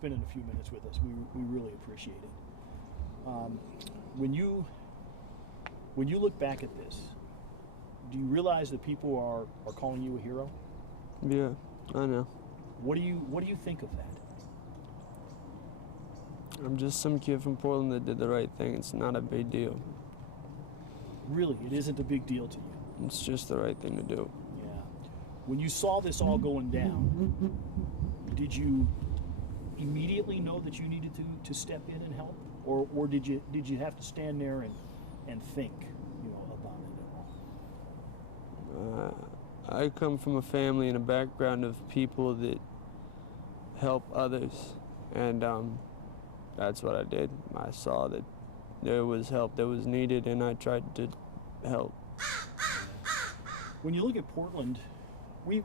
spending a few minutes with us. We really appreciate it. When you look back at this, do you realize that people are calling you a hero? Yeah, I know. What do you think of that? I'm just some kid from Portland that did the right thing. It's not a big deal. Really, it isn't a big deal to you? It's just the right thing to do. Yeah. When you saw this all going down, did you immediately know that you needed to step in and help, or did you have to stand there and think, about it at all? I come from a family and a background of people that help others, and that's what I did. I saw that there was help that was needed, and I tried to help. When you look at Portland, we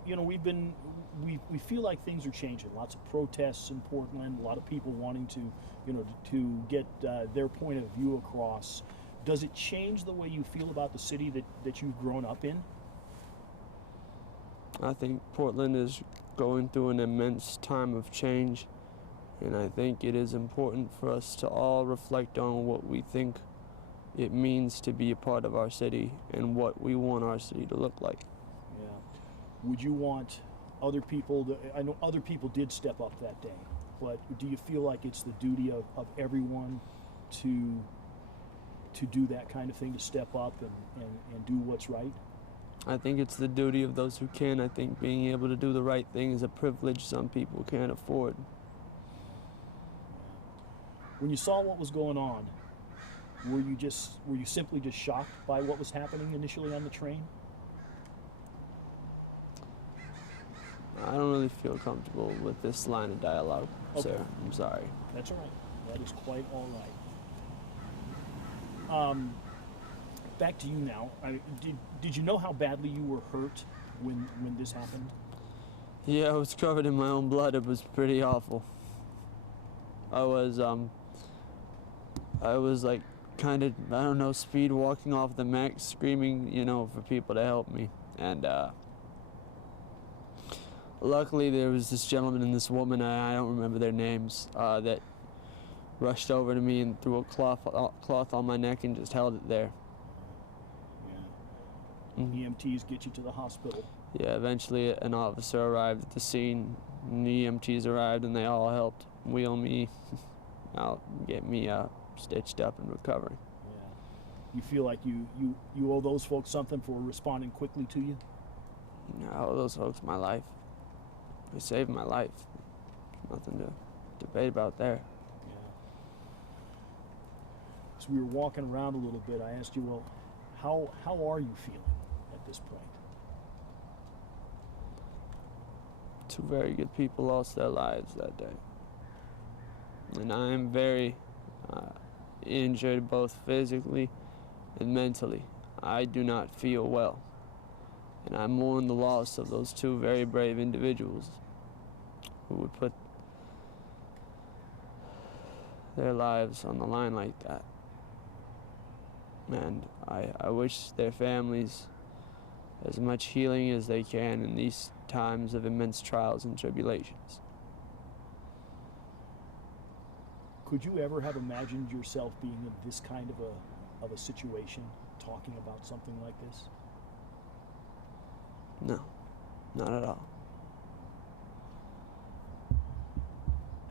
feel like things are changing. Lots of protests in Portland. A lot of people wanting to get their point of view across. Does it change the way you feel about the city that you've grown up in? I think Portland is going through an immense time of change, and I think it is important for us to all reflect on what we think it means to be a part of our city and what we want our city to look like. Yeah. Would you want other people I know other people did step up that day, but do you feel like it's the duty of everyone to do that kind of thing, to step up and do what's right? I think it's the duty of those who can. I think being able to do the right thing is a privilege some people can't afford. When you saw what was going on, were you simply just shocked by what was happening initially on the train? I don't really feel comfortable with this line of dialogue, Okay. sir. I'm sorry. That's all right. That is quite all right. Back to you now. Did you know how badly you were hurt when this happened? Yeah, I was covered in my own blood. It was pretty awful. I was like kind of, I don't know, speed walking off the Meche, screaming, for people to help me. And luckily there was this gentleman and this woman, I don't remember their names, that rushed over to me and threw a cloth on my neck and just held it there. EMTs get you to the hospital. Yeah, eventually an officer arrived at the scene, and the EMTs arrived, and they all helped wheel me out and get me stitched up and recovering. Yeah. You feel like you owe those folks something for responding quickly to you? I owe those folks my life. They saved my life. Nothing to debate about there. Yeah. As we were walking around a little bit, I asked you, well, how are you feeling at this point? Two very good people lost their lives that day. And I am very injured both physically and mentally. I do not feel well. And I mourn the loss of those two very brave individuals who would put their lives on the line like that. And I wish their families as much healing as they can in these times of immense trials and tribulations. Could you ever have imagined yourself being in this kind of a situation, talking about something like this? No, not at all.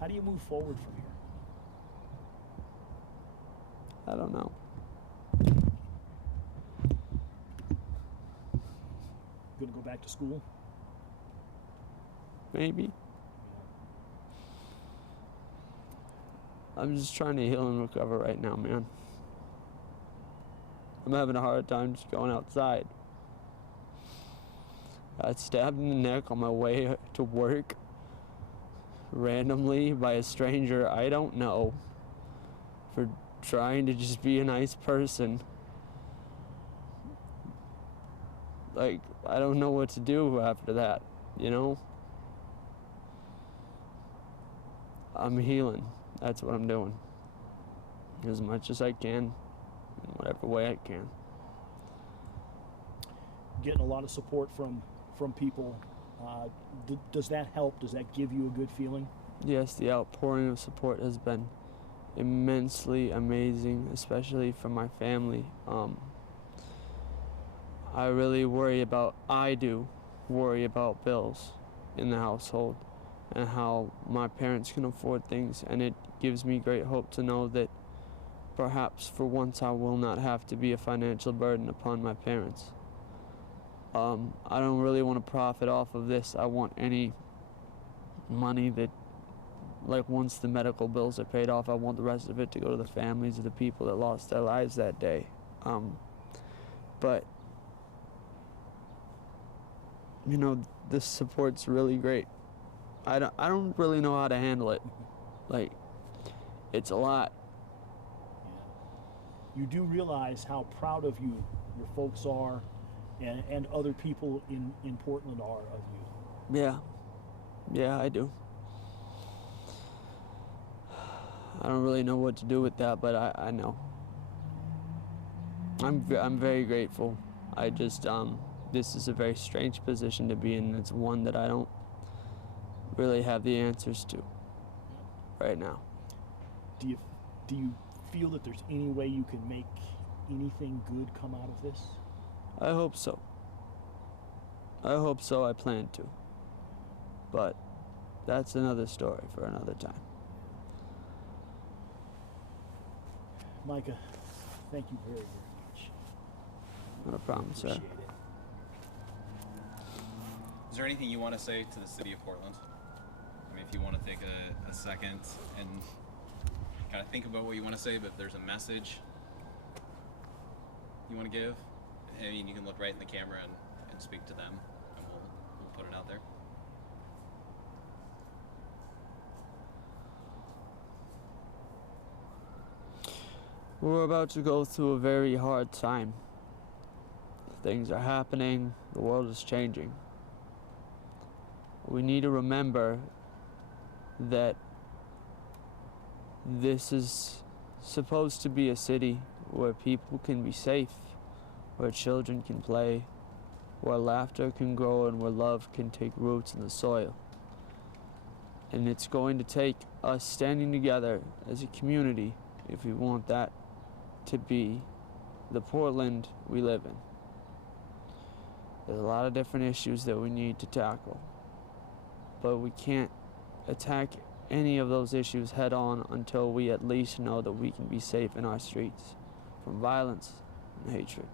How do you move forward from here? I don't know. Going to go back to school? Maybe. I'm just trying to heal and recover right now, man. I'm having a hard time just going outside. I got stabbed in the neck on my way to work randomly by a stranger I don't know for trying to just be a nice person. Like, I don't know what to do after that, I'm healing. That's what I'm doing. As much as I can, in whatever way I can. Getting a lot of support from people. Does that help? Does that give you a good feeling? Yes, the outpouring of support has been immensely amazing, especially from my family. I do worry about bills in the household and how my parents can afford things, and it gives me great hope to know that perhaps for once I will not have to be a financial burden upon my parents. I don't really want to profit off of this. I want any money that, like, once the medical bills are paid off, I want the rest of it to go to the families of the people that lost their lives that day. But you know, this support's really great. I don't really know how to handle it. Like, it's a lot. Yeah. You do realize how proud of you your folks are, and other people in Portland are of you. Yeah, I do. I don't really know what to do with that, but I know. I'm very grateful. I just this is a very strange position to be in. It's one that I don't really have the answers to right now. Do you feel that there's any way you can make anything good come out of this? I hope so. I plan to. But that's another story for another time. Micah, thank you very, very much. Not a problem, sir. Appreciate it. Is there anything you want to say to the city of Portland? I mean, if you want to take a second and kind of think about what you want to say, but if there's a message you want to give, I mean, you can look right in the camera and speak to them, and we'll put it out there. We're about to go through a very hard time. Things are happening, the world is changing. We need to remember that this is supposed to be a city where people can be safe, where children can play, where laughter can grow, and where love can take roots in the soil. And it's going to take us standing together as a community if we want that to be the Portland we live in. There's a lot of different issues that we need to tackle, but we can't attack any of those issues head on until we at least know that we can be safe in our streets from violence and hatred.